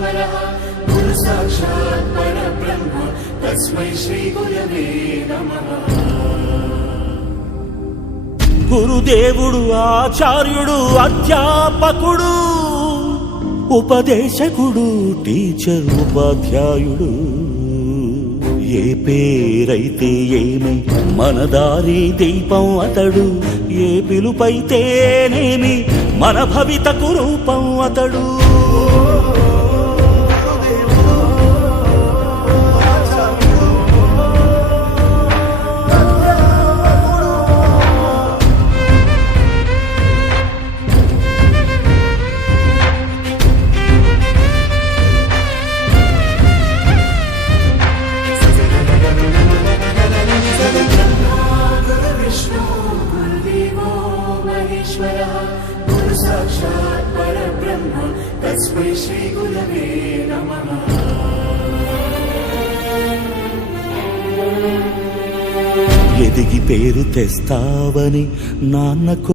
మహేశ్వరః గురు సాక్షాత్ పరబ్రహ్మ తస్మై శ్రీ గురవే నమః. గురుదేవుడు ఆచార్యుడు అధ్యాపకుడు ఉపదేశకుడు టీచర్ ఉపాధ్యాయుడు ఏ పేరైతే ఏమి మన దారి దీపం అతడు ఏ పిలుపైతేనేమి మన భవితకు రూపం అతడు. గురు సాక్షాత్ పరబ్రహ్మ తస్మై శ్రీ గురవే నమః. ఎదిగి పేరు తెస్తావని నాన్నకు